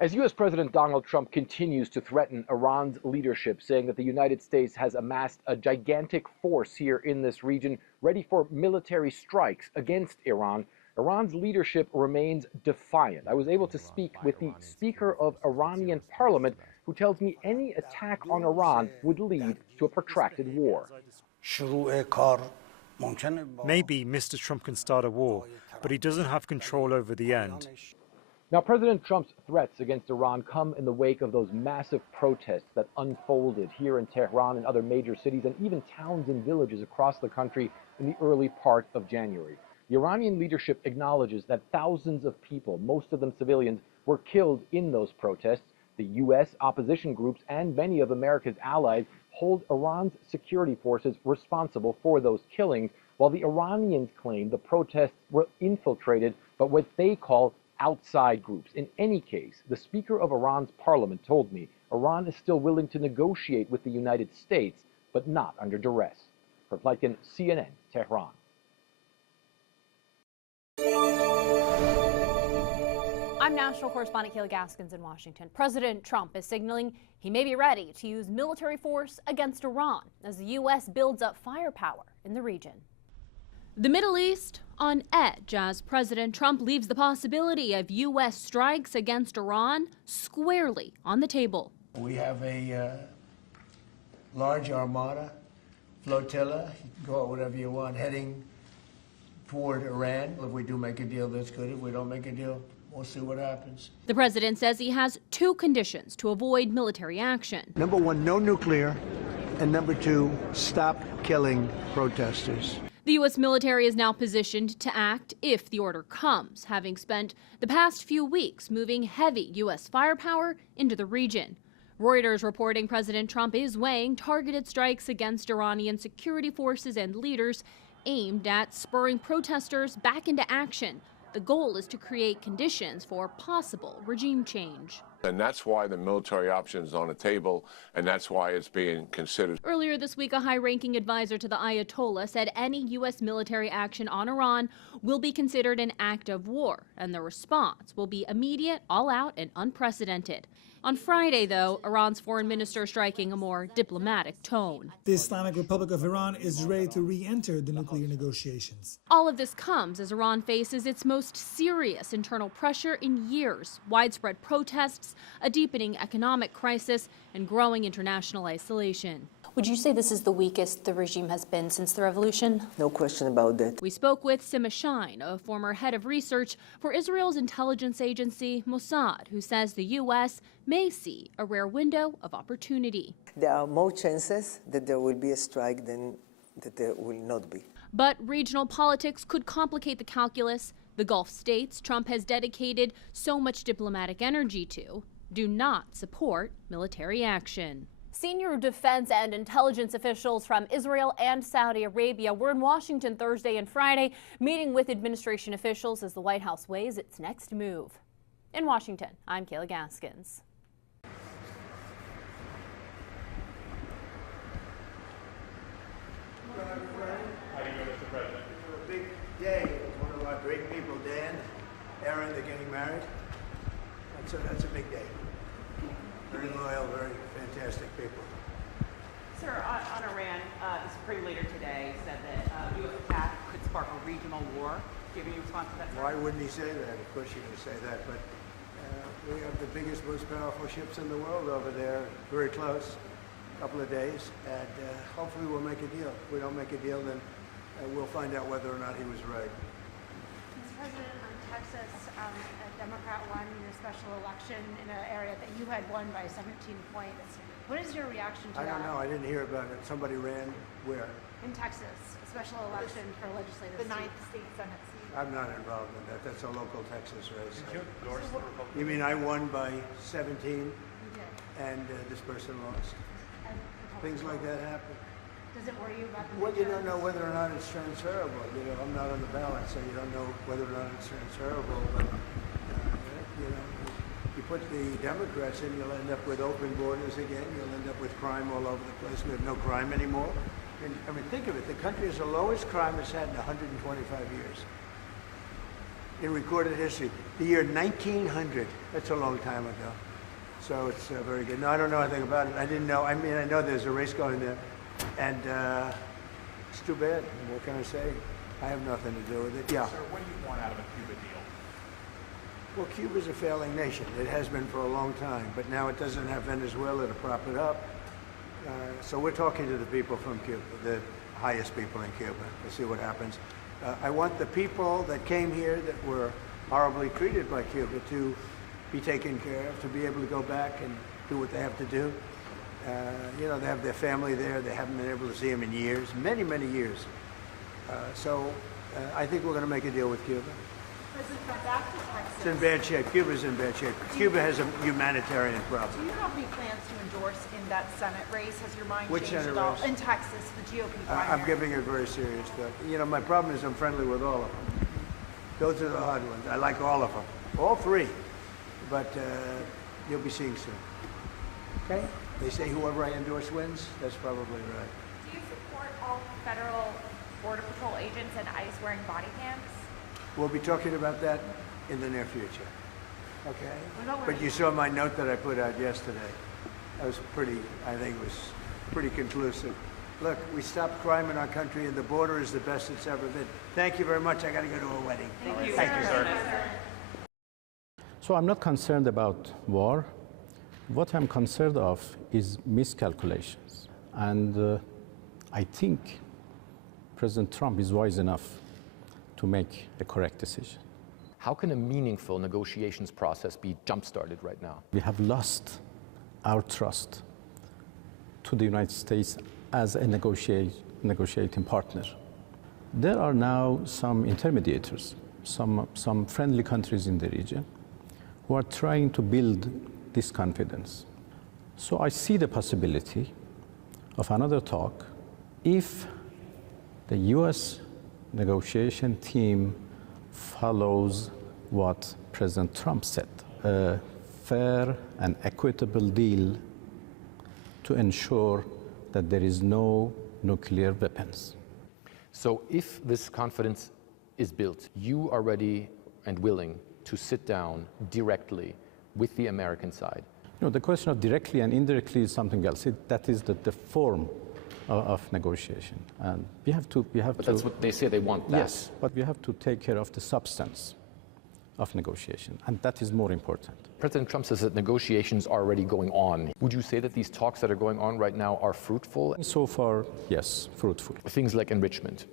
As U.S. President Donald Trump continues to threaten Iran's leadership, saying that the United States has amassed a gigantic force here in this region ready for military strikes against Iran, Iran's leadership remains defiant. I was able to speak with the Speaker of Iranian Parliament, who tells me any attack on Iran would lead to a protracted war. Maybe Mr. Trump can start a war, but he doesn't have control over the end. Now, President Trump's threats against Iran come in the wake of those massive protests that unfolded here in Tehran and other major cities and even towns and villages across the country in the early part of January. The Iranian leadership acknowledges that thousands of people, most of them civilians, were killed in those protests. The U.S., opposition groups, and many of America's allies hold Iran's security forces responsible for those killings, while the Iranians claim the protests were infiltrated by what they call outside groups. In any case, the Speaker of Iran's parliament told me Iran is still willing to negotiate with the United States, but not under duress. For Flightkin, CNN, Tehran. I'm national correspondent Kayla Gaskins in Washington. President Trump is signaling he may be ready to use military force against Iran as the U.S. builds up firepower in the region. The Middle East on edge as President Trump leaves the possibility of U.S. strikes against Iran squarely on the table. We have a large armada, flotilla, you can call it whatever you want, heading toward Iran. If we do make a deal, that's good. If we don't make a deal, we'll see what happens. The president says he has two conditions to avoid military action. Number one, no nuclear, and number two, stop killing protesters. The U.S. military is now positioned to act if the order comes, having spent the past few weeks moving heavy U.S. firepower into the region. Reuters reporting President Trump is weighing targeted strikes against Iranian security forces and leaders aimed at spurring protesters back into action. The goal is to create conditions for possible regime change. And that's why the military option is on the table, and that's why it's being considered. Earlier this week, a high-ranking advisor to the Ayatollah said any U.S. military action on Iran will be considered an act of war, and the response will be immediate, all-out, and unprecedented. On Friday, though, Iran's foreign minister striking a more diplomatic tone. The Islamic Republic of Iran is ready to re-enter the nuclear negotiations. All of this comes as Iran faces its most serious internal pressure in years, widespread protests, a deepening economic crisis, and growing international isolation. Would you say this is the weakest the regime has been since the revolution? No question about that. We spoke with Sima Shine, a former head of research for Israel's intelligence agency Mossad, who says the U.S. may see a rare window of opportunity. There are more chances that there will be a strike than that there will not be. But regional politics could complicate the calculus. The Gulf states Trump has dedicated so much diplomatic energy to do not support military action. Senior defense and intelligence officials from Israel and Saudi Arabia were in Washington Thursday and Friday, meeting with administration officials as the White House weighs its next move. In Washington, I'm Kayla Gaskins. Big day. One of our great people, Dan, Aaron, they're getting married. That's a big day. Very loyal, very fantastic people. Sir, on Iran, the Supreme Leader today said that U.S. attack could spark a regional war. Do you have any response to that? Why wouldn't he say that? Of course you're going to say that, but we have the biggest, most powerful ships in the world over there, very close, a couple of days, and hopefully we'll make a deal. If we don't make a deal, then we'll find out whether or not he was right. Mr. President, on Texas, a Democrat won your special election in an area that you had won by 17 points. What is your reaction to that? I don't know. I didn't hear about it. Somebody ran where? In Texas, a special election for legislative The 9th state Senate seat. I'm not involved in that. That's a local Texas race. Did you endorse the Republican? You mean I won by 17 You did. and this person lost? Things like that happen. Does it worry you about the Well, you don't know whether or not it's transferable. You know, I'm not on the ballot, so you don't know whether or not it's transferable. But you know, you put the Democrats in, you'll end up with open borders again. You'll end up with crime all over the place. We have no crime anymore. And, I mean, think of it. The country has the lowest crime it's had in 125 years. in recorded history. The year 1900. That's a long time ago. So it's very good. No, I don't know anything about it. I didn't know. I mean, I know there's a race going there. And it's too bad. What can I say? I have nothing to do with it. Yeah. Sir, what do you want out of a Cuba deal? Well, Cuba's a failing nation. It has been for a long time. But now it doesn't have Venezuela to prop it up. So we're talking to the people from Cuba, the highest people in Cuba, to see what happens. I want the people that came here that were horribly treated by Cuba to be taken care of, to be able to go back and do what they have to do. You know, they have their family there. They haven't been able to see them in years, many, many years. So I think we're going to make a deal with Cuba. President Trump, back to Texas. It's in bad shape. Cuba's in bad shape. Cuba has a humanitarian problem. Do you have any plans to endorse in that Senate race? Has your mind Which changed Senate at all? race? In Texas, the GOP primary. I'm giving it very serious thought. You know, my problem is I'm friendly with all of them. Those are the hard ones. I like all of them, all three. But you'll be seeing soon. Okay? They say whoever I endorse wins. That's probably right. Do you support all federal Border Patrol agents and ICE wearing body cams? We'll be talking about that in the near future. Okay? But you saw my note that I put out yesterday. That was pretty, I think it was pretty conclusive. Look, we stopped crime in our country and the border is the best it's ever been. Thank you very much. I got to go to a wedding. Thank you, sir. So I'm not concerned about war. What I'm concerned of is miscalculations. And I think President Trump is wise enough to make a correct decision. How can a meaningful negotiations process be jump-started right now? We have lost our trust to the United States as a negotiating partner. There are now some intermediators, some friendly countries in the region who are trying to build this confidence. So I see the possibility of another talk if the US negotiation team follows what President Trump said, a fair and equitable deal to ensure that there is no nuclear weapons. So if this confidence is built, you are ready and willing to sit down directly with the American side? No, the question of directly and indirectly is something else. That is the form of negotiation. And we have to... But that's what they say they want, that. Yes, but we have to take care of the substance of negotiation, and that is more important. President Trump says that negotiations are already going on. Would you say that these talks that are going on right now are fruitful? So far, yes, fruitful. Things like enrichment,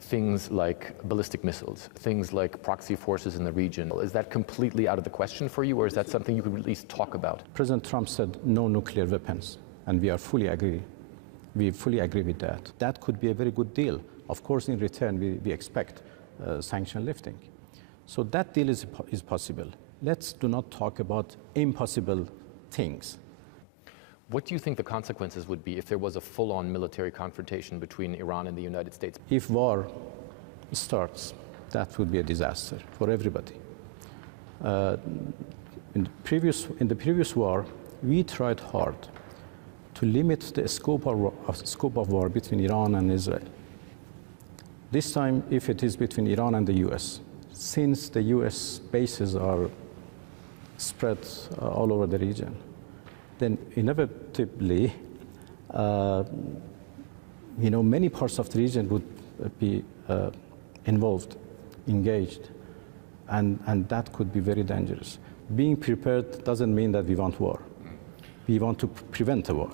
things like ballistic missiles, things like proxy forces in the region. Is that completely out of the question for you, or is that something you could at least talk about? President Trump said no nuclear weapons, and we fully agree with that. That could be a very good deal. Of course, in return, we expect sanction lifting. So that deal is possible. Let's do not talk about impossible things. What do you think the consequences would be if there was a full-on military confrontation between Iran and the United States? If war starts, that would be a disaster for everybody. In the previous war, we tried hard to limit the scope of war between Iran and Israel. This time, if it is between Iran and the US, since the US bases are spread all over the region, then inevitably, many parts of the region would be involved, engaged, and that could be very dangerous. Being prepared doesn't mean that we want war. We want to prevent a war.